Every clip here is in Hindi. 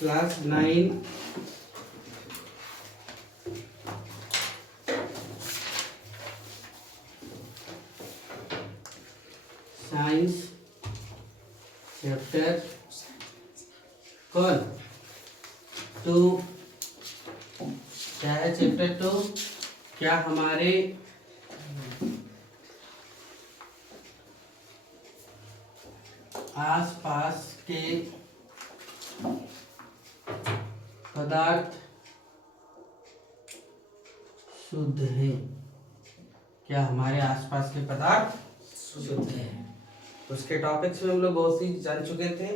क्लास 9 साइंस चैप्टर कौन 2। क्या है चैप्टर 2? क्या हमारे आसपास के पदार्थ शुद्ध हैं? क्या हमारे आसपास के पदार्थ शुद्ध हैं? उसके टॉपिक्स में हम लोग बहुत सी जान चुके थे।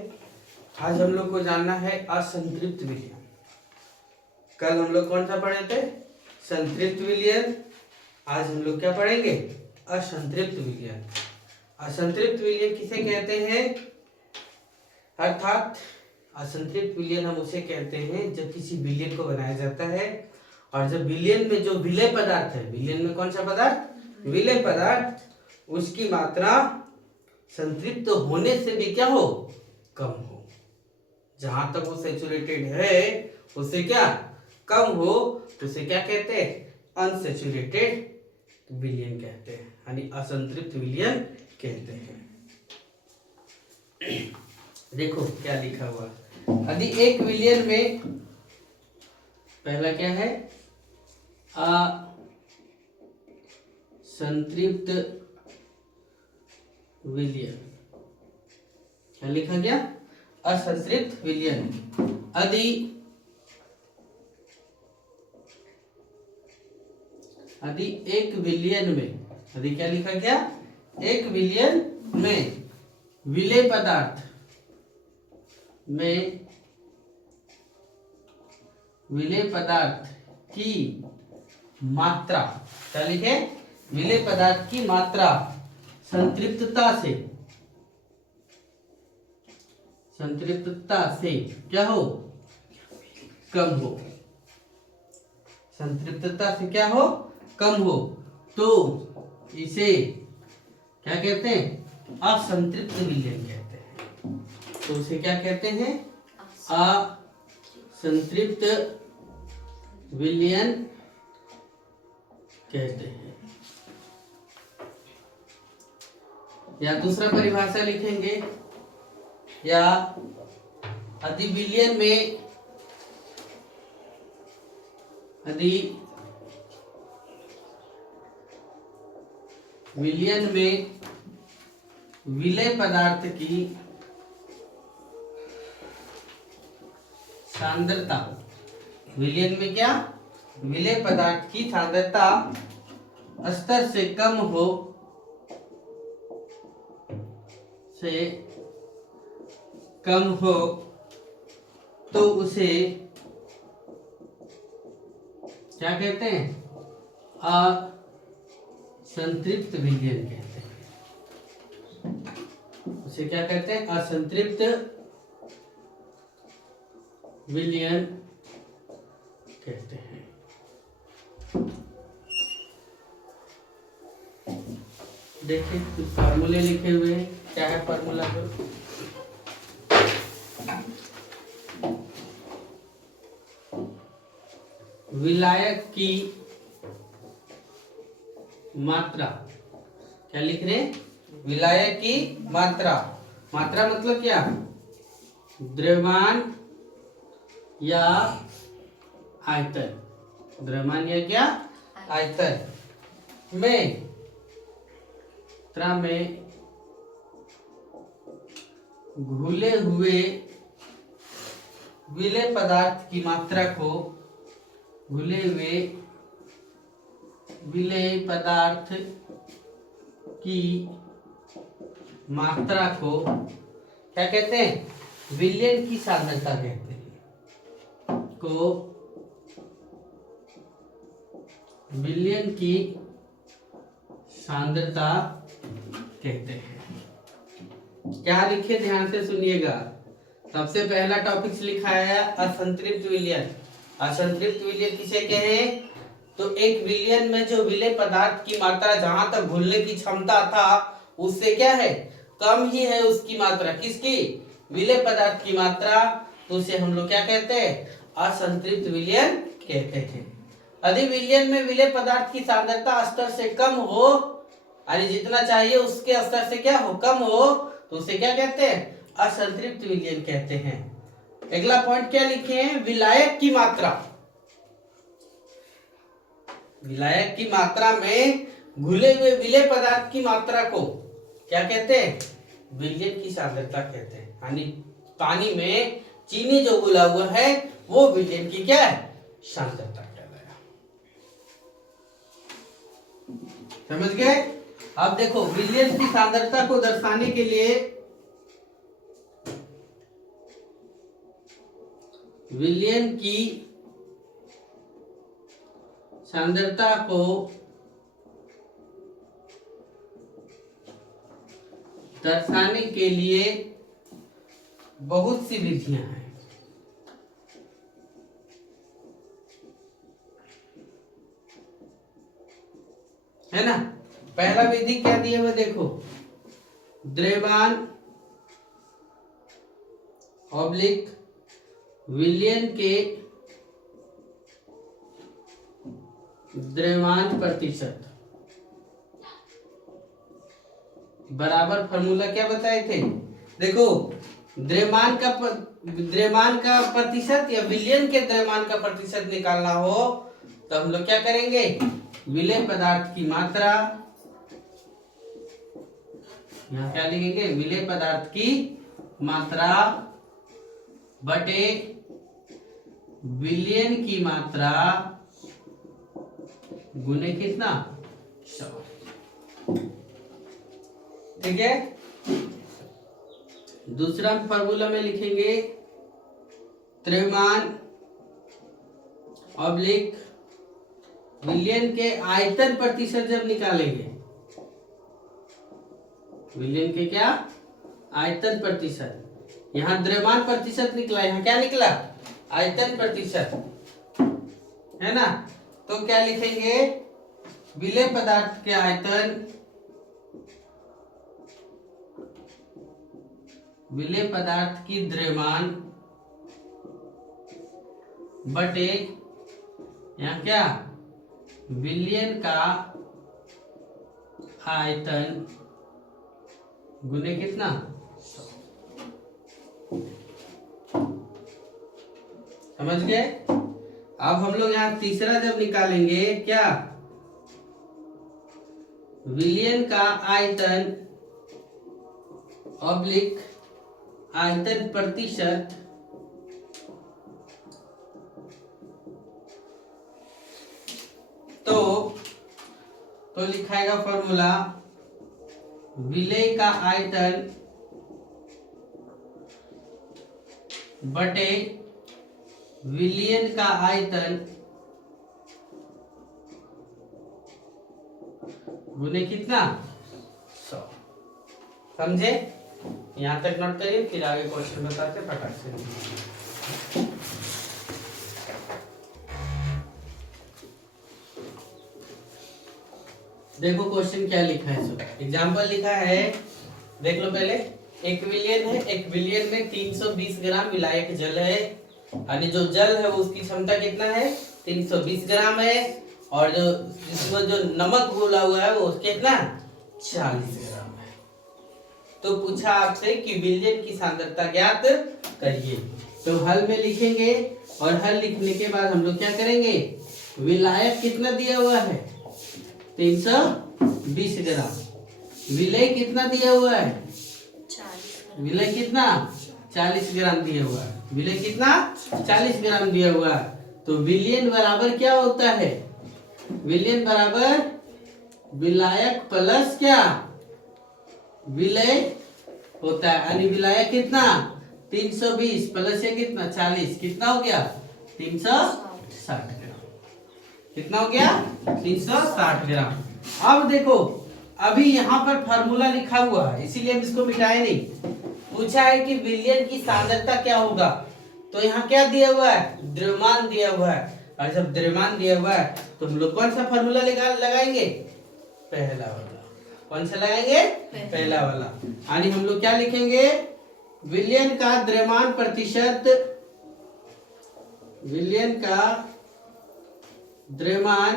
आज हम लोग को जानना है असंतृप्त विलयन। कल हम लोग कौन सा पढ़े थे? संतृप्त विलयन। आज हम लोग क्या पढ़ेंगे? असंतृप्त विलयन। असंतृप्त विलयन किसे कहते हैं? अर्थात असंतृप्त विलयन हम उसे कहते हैं जब किसी विलयन को बनाया जाता है और जब विलयन में जो विलय पदार्थ है, विलयन में कौन सा पदार्थ? विलय पदार्थ, उसकी मात्रा संतृप्त होने से भी क्या हो? कम हो। जहां तक वो सैचुरेटेड है उससे क्या कम हो, उसे क्या कहते हैं? अनसैचुरेटेड विलयन कहते हैं, यानी असंतृप्त विलयन कहते हैं। देखो क्या लिखा हुआ। यदि एक विलयन में पहला क्या है? असंतृप्त विलयन। क्या लिखा गया? असंतृप्त विलयन। यदि एक विलयन में, यदि क्या लिखा गया? एक विलयन में विलय पदार्थ में विलय पदार्थ की मात्रा, क्या लिखे? विलय पदार्थ की मात्रा संतृप्तता से क्या हो? कम हो। संतृप्तता से क्या हो? कम हो, तो इसे क्या कहते हैं? असंतृप्त विलयन कहते हैं। तो उसे क्या कहते हैं? असंतृप्त विलयन कहते हैं। या दूसरा परिभाषा लिखेंगे, या यदि विलयन में, यदि विलयन में विलय पदार्थ की सांद्रता, विलयन में क्या? विलय पदार्थ की सांद्रता स्तर से कम हो, तो उसे क्या कहते हैं? असंतृप्त विलयन कहते हैं। उसे क्या कहते हैं? असंतृप्त विलयन कहते हैं। देखिए कुछ फार्मूले लिखे हुए हैं। क्या है फार्मूला? विलायक की मात्रा, क्या लिख रहे हैं? विलायक की मात्रा। मात्रा मतलब क्या? द्रव्यमान या आयतन। द्रव्यमान या क्या? आयतन में घुले हुए विलय पदार्थ की मात्रा को, घुले हुए विलय पदार्थ की मात्रा को क्या कहते हैं? विलयन की सांद्रता कहते हैं। को विलयन की सांद्रता कहते हैं। क्या लिखे? ध्यान से सुनिएगा। सबसे पहला टॉपिक लिखा है असंतृप्त विलयन। असंतृप्त विलयन किसे कहें? तो एक विलयन में जो विलय पदार्थ की मात्रा जहां तक घुलने की क्षमता था उससे क्या है? कम ही है उसकी मात्रा। किसकी? विलय पदार्थ की मात्रा तो उसे हम लोग क्या कहते हैं, असंतृप्त विलयन कहते हैं। यदि विलयन में विलेय पदार्थ की सांद्रता स्तर से कम हो, यानी जितना चाहिए उसके स्तर से क्या हो, कम हो, तो उसे क्या कहते हैं, असंतृप्त विलयन कहते हैं। अगला पॉइंट क्या लिखे हैं, विलायक की मात्रा। विलायक की मात्रा में घुले हुए विलेय पदार्थ की मात्रा को क्या कहते हैं, विलयन की सांद्रता कहते हैं। यानी पानी में चीनी जो घुला हुआ है वो विलयन की क्या है, सांद्रता कहलाया। समझ गए। अब देखो विलयन की सांद्रता को दर्शाने के लिए विलयन की सांद्रता को दर्शाने के लिए बहुत सी विधियां हैं। है ना। पहला विधि क्या दिया हुआ देखो, द्रव्यमान ऑब्लिक विलयन के द्रव्यमान प्रतिशत बराबर फॉर्मूला क्या बताए थे, देखो द्रव्यमान का प्रतिशत या विलयन के द्रव्यमान का प्रतिशत निकालना हो तो हम लोग क्या करेंगे, विलेय पदार्थ की मात्रा, यहाँ क्या लिखेंगे, विलेय पदार्थ की मात्रा बटे विलयन की मात्रा गुने कितना, 100। ठीक है। दूसरा फॉर्मूला में लिखेंगे द्रव्यमान ऑब्लिक विलयन के आयतन प्रतिशत जब निकालेंगे, विलयन के क्या, आयतन प्रतिशत। यहाँ द्रव्यमान प्रतिशत निकला, यहाँ क्या निकला, आयतन प्रतिशत, है ना। तो क्या लिखेंगे, विलेय पदार्थ के आयतन, विलेय पदार्थ की द्रव्यमान बटे यहाँ क्या, विलयन का आयतन गुने कितना, 100। समझ गए। अब हम लोग यहाँ तीसरा जब निकालेंगे क्या, विलयन का आयतन ऑब्लिक आयतन प्रतिशत तो लिखाएगा फॉर्मूला, विलेय का आयतन बटे विलयन का आयतन गुने कितना, 100। समझे। यहां तक नोट करिए, फिर आगे क्वेश्चन बताते फटाक से। देखो क्वेश्चन क्या लिखा है, सब एग्जाम्पल लिखा है, देख लो पहले। एक विलयन है, एक विलयन में 320 ग्राम विलायक जल है, यानी जो जल है वो उसकी क्षमता कितना है, 320 ग्राम है, और जो इसमें जो नमक घोला हुआ है वो कितना, 40 ग्राम है। तो पूछा आपसे कि विलयन की सांद्रता ज्ञात करिए। तो हल में लिखेंगे, और हल लिखने के बाद हम लोग क्या करेंगे, विलायक कितना दिया हुआ है, 320 ग्राम, विलेय कितना दिया हुआ है, 40। विलेय कितना, 40 ग्राम दिया हुआ है, विलेय कितना, 40 ग्राम दिया हुआ है। तो विलयन बराबर क्या होता है, विलयन बराबर विलायक प्लस क्या, विलेय होता है। यानी विलायक कितना, 320 प्लस ये कितना, 40, कितना हो गया, 360 ग्राम। कितना हो गया, 360 ग्राम। अब देखो, अभी यहाँ पर फार्मूला लिखा हुआ है, इसीलिए हम इसको मिटाए नहीं। पूछा है कि विलयन की सांद्रता क्या होगा, तो यहाँ क्या दिया हुआ है, द्रव्यमान दिया हुआ है। और जब द्रव्यमान दिया हुआ है तो हम लोग कौन सा फार्मूला लगाएंगे, पहला वाला। कौन सा लगाएंगे, पहला वाला। यानी हम लोग क्या लिखेंगे, विलयन का द्रव्यमान प्रतिशत विलयन का द्रव्यमान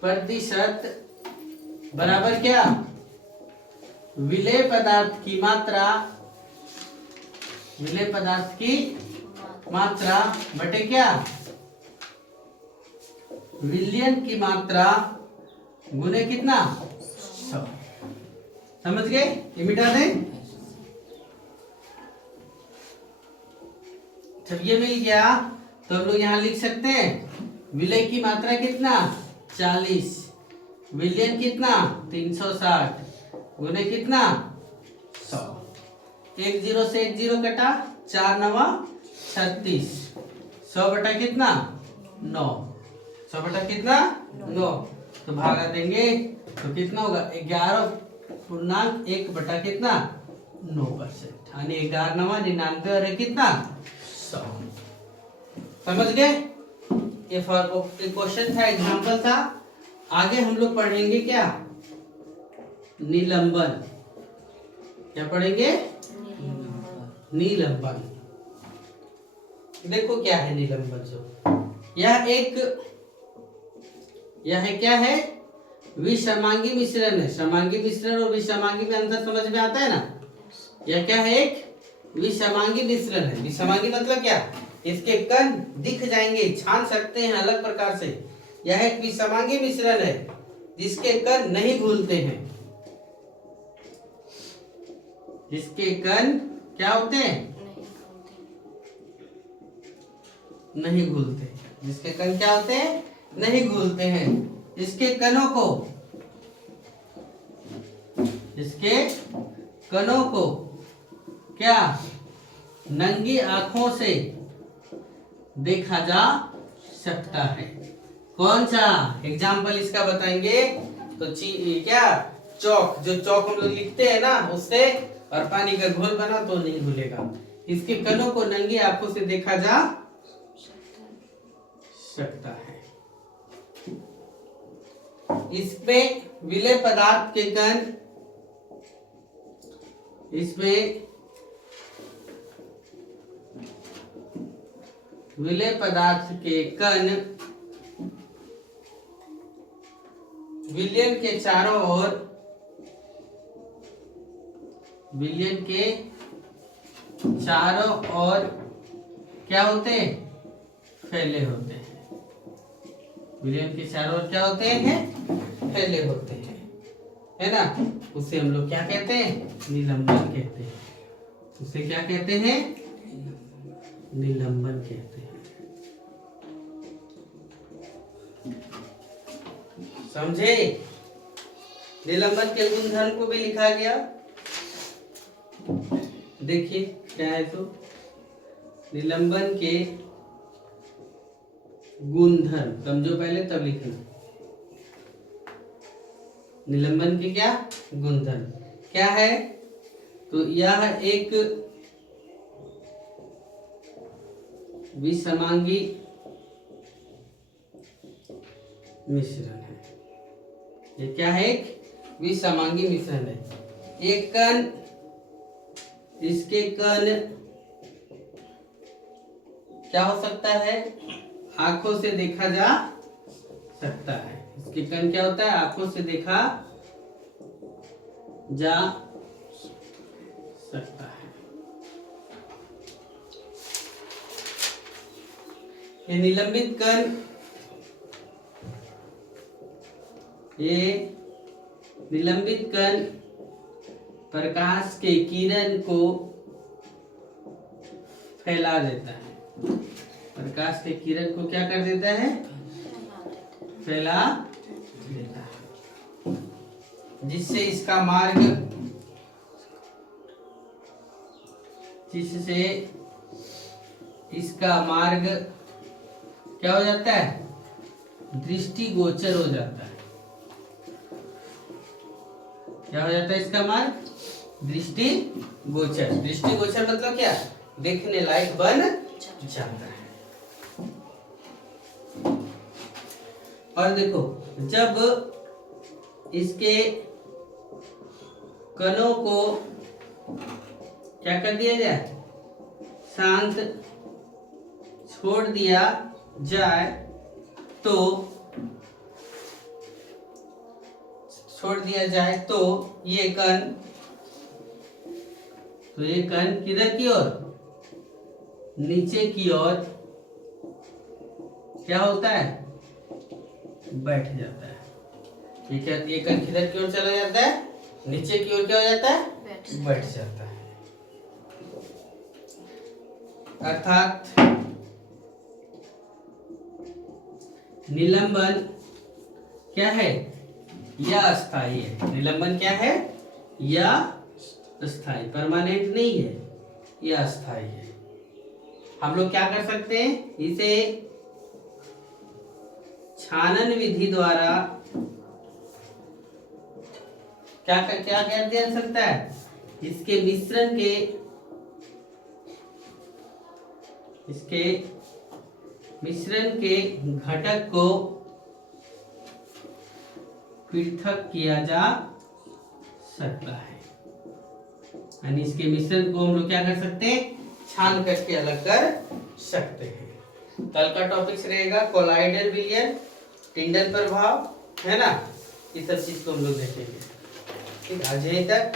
प्रतिशत बराबर क्या, विलेय पदार्थ की मात्रा, विलेय पदार्थ की मात्रा बटे क्या, विलयन की मात्रा गुने कितना, 100। समझ गए, ये मिटा दें। जब ये मिल गया तो हम लोग यहाँ लिख सकते हैं विलेय की मात्रा कितना, 40, विलयन कितना 360 गुने कितना 100। 1 0 से 1 0 कटा, 4 9 36, 100 बटा कितना 9, 100 बटा कितना 9। तो भागा देंगे तो कितना होगा 11.1 बटा कितना 9%, यानी 11 9 99 और कितना 100। समझ गए, ये क्वेश्चन था, एग्जांपल था। आगे हम लोग पढ़ेंगे क्या, निलंबन। क्या पढ़ेंगे, निलंबन। देखो क्या है निलंबन। जो यह क्या है, विषमांगी मिश्रण है। समांगी मिश्रण और विषमांगी में अंतर समझ में आता है ना। यह क्या है, एक विषमांगी मिश्रण है। विषमांगी मतलब क्या, इसके कण दिख जाएंगे, छान सकते हैं अलग प्रकार से। यह एक विषमांगी मिश्रण है जिसके कण नहीं घुलते हैं। जिसके कण क्या होते हैं, नहीं घुलते। जिसके कण क्या होते हैं, नहीं घुलते हैं। इसके कणों को क्या नंगी आंखों से देखा जा सकता है। कौन सा एग्जाम्पल इसका बताएंगे तो क्या, चौक, जो चौक हम लोग लिखते हैं ना उससे, और पानी का घोल बना तो नहीं घुलेगा। इसके कणों को नंगी आंखों से देखा जा सकता है। इसमें विलेय पदार्थ के कण, इसमें विलेय पदार्थ के कण विलयन के चारों ओर, विलयन के चारों ओर क्या होते हैं, फैले होते हैं। विलयन के चारों ओर क्या होते हैं, फैले होते हैं, है ना। उसे हम लोग क्या कहते हैं, निलंबन कहते हैं। उसे क्या कहते हैं, निलंबन कहते हैं। समझे, निलंबन के गुणधर्म को भी लिखा गया। देखिए क्या है, तो निलंबन के गुणधर्म समझो पहले तब लिखना। निलंबन के क्या गुणधर्म क्या है, तो यह एक विषमांगी मिश्रण है। ये क्या है, एक विषमांगी मिश्रण है। एक कण, इसके कण क्या हो सकता है, आंखों से देखा जा सकता है। इसके कण क्या होता है, आंखों से देखा जा सकता है। ये निलंबित कण, ये निलंबित कण प्रकाश के किरण को फैला देता है। प्रकाश के किरण को क्या कर देता है, फैला देता है, जिससे इसका मार्ग, जिससे इसका मार्ग क्या हो जाता है, दृष्टिगोचर हो जाता है। क्या हो जाता है इसका मार्ग, दृष्टिगोचर। दृष्टिगोचर मतलब क्या, देखने लायक बन जाता है। और देखो, जब इसके कणों को क्या कर दिया जाए, शांत छोड़ दिया जाए तो ये कण किधर की ओर, नीचे की ओर क्या होता है, बैठ जाता है। ठीक है, ये कण किधर की ओर चला जाता है, नीचे की ओर क्या हो जाता है, बैठ जाता है। अर्थात निलंबन क्या है, या अस्थायी है। निलंबन क्या है, या अस्थायी, परमानेंट नहीं है, या अस्थायी है। हम लोग क्या कर सकते हैं, इसे छानन विधि द्वारा क्या किया जा सकता है, इसके मिश्रण के घटक को पृथक किया जा सकता है। यानी इसके मिश्रण को हम लोग क्या कर सकते हैं, छान करके अलग कर सकते हैं। कल का टॉपिक्स रहेगा कोलाइडल विलयन, टिंडल प्रभाव, है ना, ये सब चीज को हम लोग देखेंगे। ठीक, आज यहीं तक।